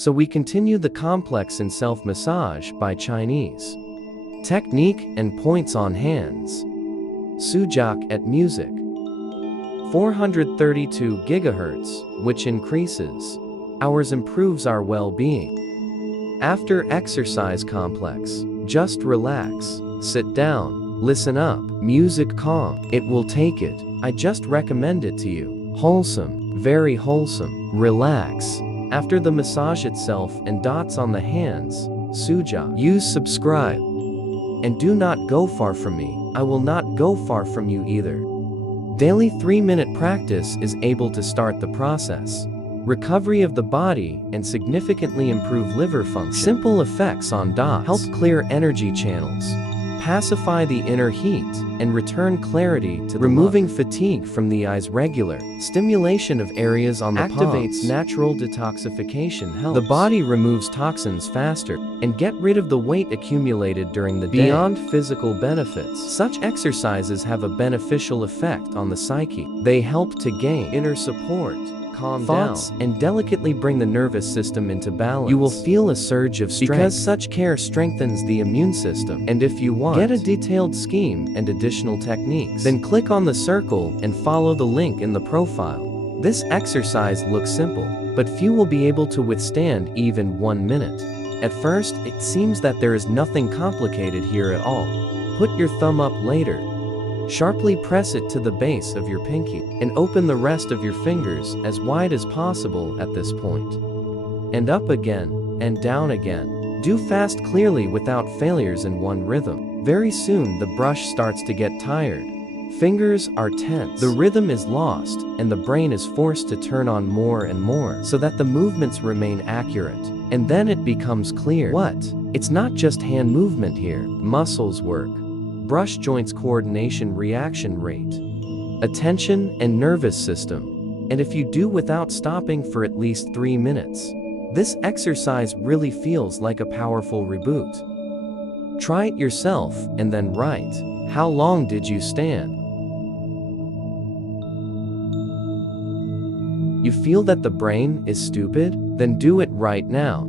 So we continue the complex and self-massage by Chinese technique and points on hands. Su Jok at music. 432 GHz, which increases hours, improves our well-being. After exercise complex, just relax, sit down, listen up, music calm, it will take it. I just recommend it to you. Wholesome, very wholesome, relax. After the massage itself and dots on the hands, Su Jok. Use subscribe. And do not go far from me. I will not go far from you either. Daily 3-minute practice is able to start the process. Recovery of the body and significantly improve liver function. Simple effects on dots. Help clear energy channels. Pacify the inner heat and return clarity to the removing fatigue from the eyes. Regular stimulation of areas on the activates palms. Natural detoxification helps. The body removes toxins faster and get rid of the weight accumulated during the day. Beyond physical benefits, such exercises have a beneficial effect on the psyche. They help to gain inner support, calm thoughts, and delicately bring the nervous system into balance. You will feel a surge of strength because such care strengthens the immune system. And if you want, get a detailed scheme and additional techniques, then click on the circle and follow the link in the profile. This exercise looks simple, but few will be able to withstand even 1 minute. At first, it seems that there is nothing complicated here at all. Put your thumb up later. Sharply press it to the base of your pinky, and open the rest of your fingers as wide as possible at this point. And up again, and down again. Do fast clearly without failures in one rhythm. Very soon the brush starts to get tired. Fingers are tense. The rhythm is lost, and the brain is forced to turn on more and more so that the movements remain accurate. And then it becomes clear. What? It's not just hand movement here. Muscles work. Brush joints coordination, reaction rate, attention, and nervous system. And if you do without stopping for at least 3 minutes, this exercise really feels like a powerful reboot. Try it yourself and then write, how long did you stand? You feel that the brain is stupid? Then do it right now.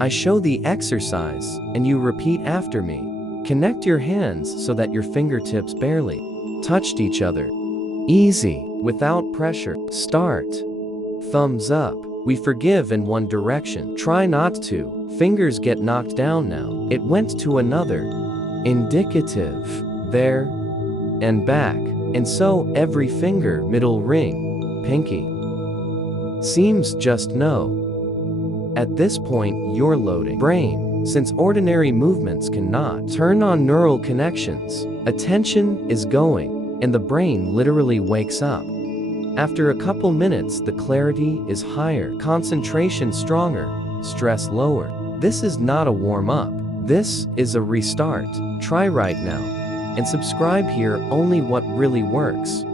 I show the exercise and you repeat after me. Connect your hands so that your fingertips barely touched each other. Easy, without pressure. Start. Thumbs up. We forgive in one direction. Try not to. Fingers get knocked down now. It went to another. Indicative. There. And back. And so every finger, middle ring, pinky. Seems just no. At this point, you're loading brain. Since ordinary movements cannot turn on neural connections, attention is going, and the brain literally wakes up. After a couple minutes, the clarity is higher, concentration stronger, stress lower. This is not a warm-up. This is a restart. Try right now. And subscribe here, only what really works.